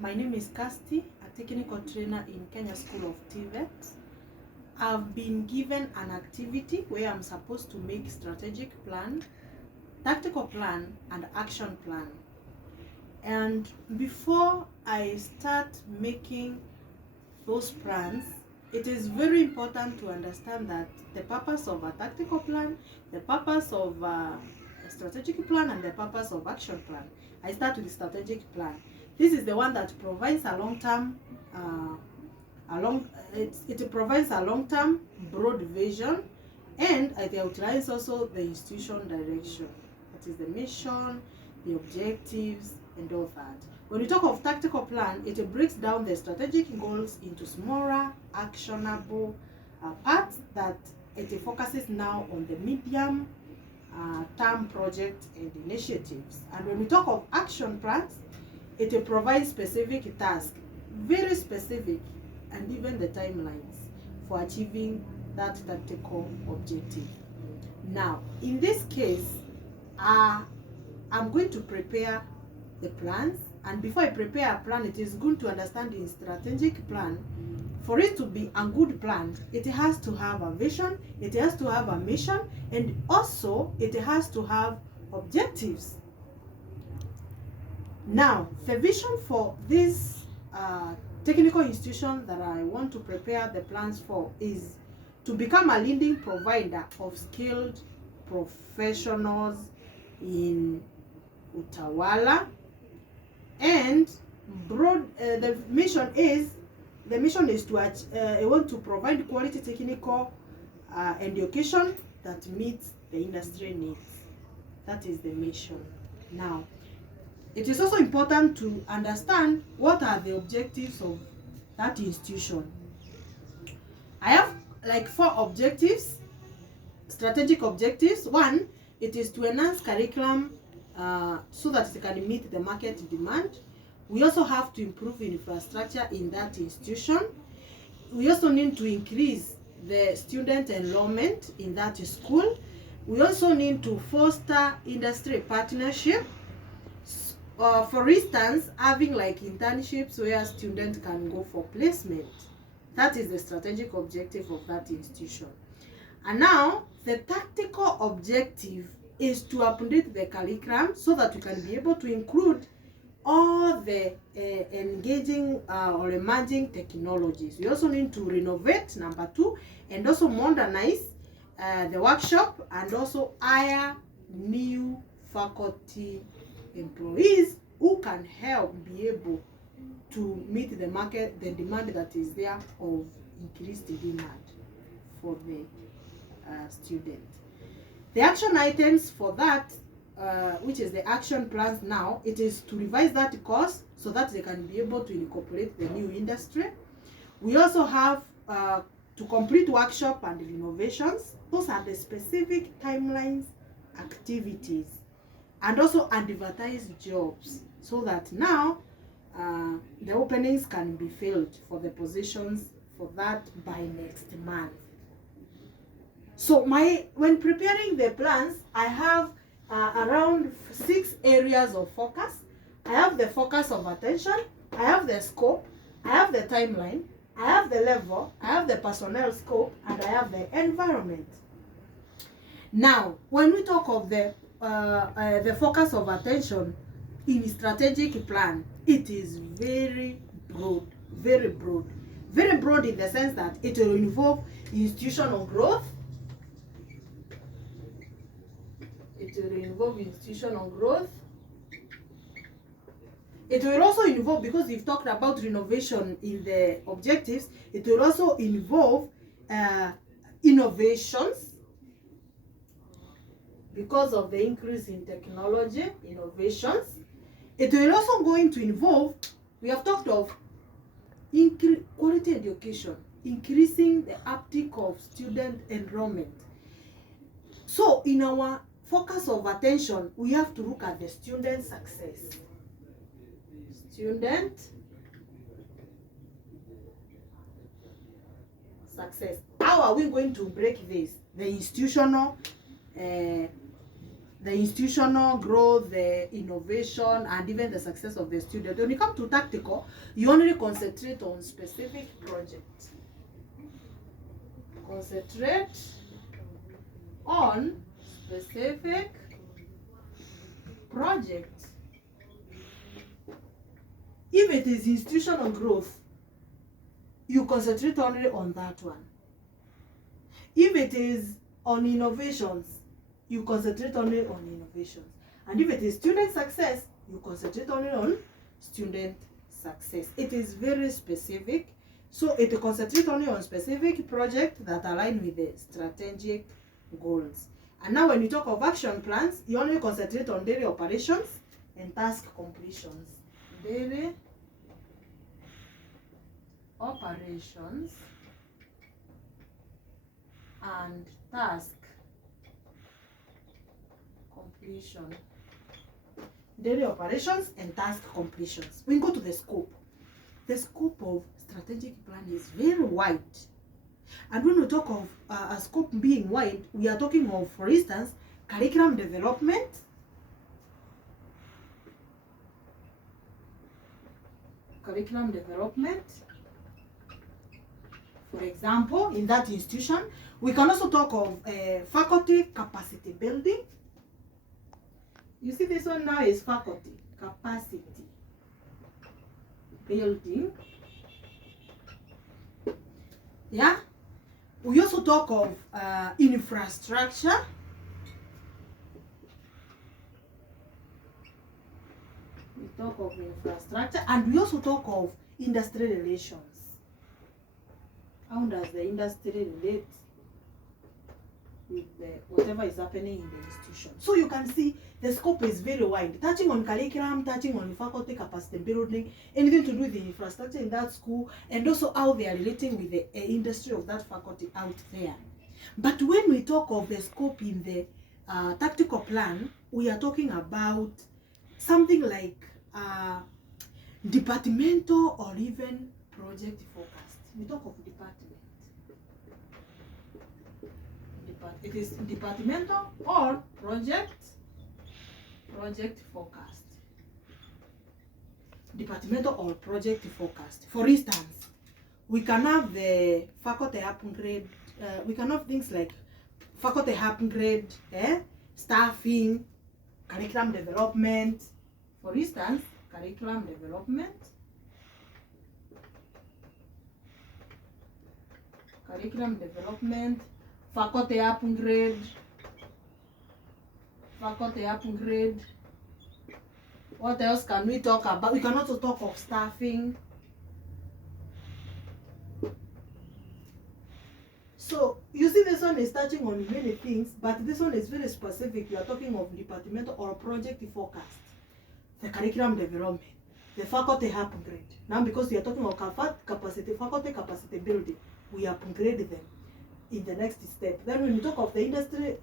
My name is Casti, a technical trainer in Kenya School of TVET. I've been given an activity where I'm supposed to make strategic plan, tactical plan, and action plan. And before I start making those plans, it is very important to understand that the purpose of a tactical plan, the purpose of a strategic plan, and the purpose of action plan. I start with the strategic plan. This is the one that provides a long-term, it provides a long-term broad vision, and it outlines also the institution direction. That is the mission, the objectives, and all that. When we talk of tactical plan, it breaks down the strategic goals into smaller, actionable parts that it focuses now on the medium term project and initiatives. And when we talk of action plans, it provides specific tasks, very specific, and even the timelines for achieving that tactical objective. Now, in this case, I'm going to prepare the plans, and before I prepare a plan, it is good to understand the strategic plan. For it to be a good plan, it has to have a vision, it has to have a mission, and also it has to have objectives. Now, the vision for this technical institution that I want to prepare the plans for is to become a leading provider of skilled professionals in Utawala, and the mission is to I want to provide quality technical education that meets the industry needs. That is the mission. Now, it is also important to understand what are the objectives of that institution. I have like 4 objectives, strategic objectives. One, it is to enhance curriculum so that it can meet the market demand. We also have to improve infrastructure in that institution. We also need to increase the student enrollment in that school. We also need to foster industry partnership. For instance, having like internships where students can go for placement. That is the strategic objective of that institution. And now, the tactical objective is to update the curriculum so that we can be able to include all the engaging or emerging technologies. We also need to renovate, number 2, and also modernize the workshop, and also hire new faculty employees who can help be able to meet the market, the demand that is there of increased demand for the student. The action items for that, which is the action plans now, it is to revise that course so that they can be able to incorporate the new industry. We also have to complete workshop and renovations. Those are the specific timelines, activities, and also advertise jobs so that now the openings can be filled for the positions for that by next month. So when preparing the plans, I have around 6 areas of focus. I have the focus of attention, I have the scope, I have the timeline, I have the level, I have the personnel scope, and I have the environment. Now, when we talk of the focus of attention in strategic plan, it is very broad, very broad. Very broad in the sense that it will involve institutional growth. It will involve institutional growth. It will also involve, because we've talked about renovation in the objectives, it will also involve innovations because of the increase in technology, innovations. It will also going to involve, we have talked of quality education, increasing the uptake of student enrollment. So in our focus of attention, we have to look at the student success. Student success. How are we going to break this? The institutional the institutional growth, the innovation, and even the success of the student. When you come to tactical, you only concentrate on specific projects. Concentrate on specific projects. If it is institutional growth, you concentrate only on that one. If it is on innovations, you concentrate only on innovations. And if it is student success, you concentrate only on student success. It is very specific. So it concentrates only on specific projects that align with the strategic goals. And now when you talk of action plans, you only concentrate on daily operations and task completions. Daily operations and task completion. Daily operations and task completions. We go to the scope. The scope of strategic plan is very wide. And when we talk of a scope being wide, we are talking of, for instance, curriculum development, for example, in that institution. We can also talk of faculty capacity building. You see, this one now is faculty capacity building. Yeah. We also talk of infrastructure. We talk of infrastructure, and we also talk of industry relations. How does the industry relate with whatever is happening in the institution? So you can see the scope is very wide, touching on curriculum, touching on faculty capacity building, anything to do with the infrastructure in that school, and also how they are relating with the industry of that faculty out there. But when we talk of the scope in the tactical plan, we are talking about something like departmental or even project focused. We talk of department. It is departmental or project focused. Departmental or project focused. For instance, we can have the faculty upgrade. We can have things like faculty upgrade, staffing, curriculum development. For instance, curriculum development, faculty upgrade. What else can we talk about? We can also talk of staffing. So you see, this one is touching on many things, but this one is very specific. We are talking of departmental or project focused. The curriculum development, the faculty upgrade. Now, because we are talking about faculty capacity building, we upgrade them in the next step. Then when we talk of the industry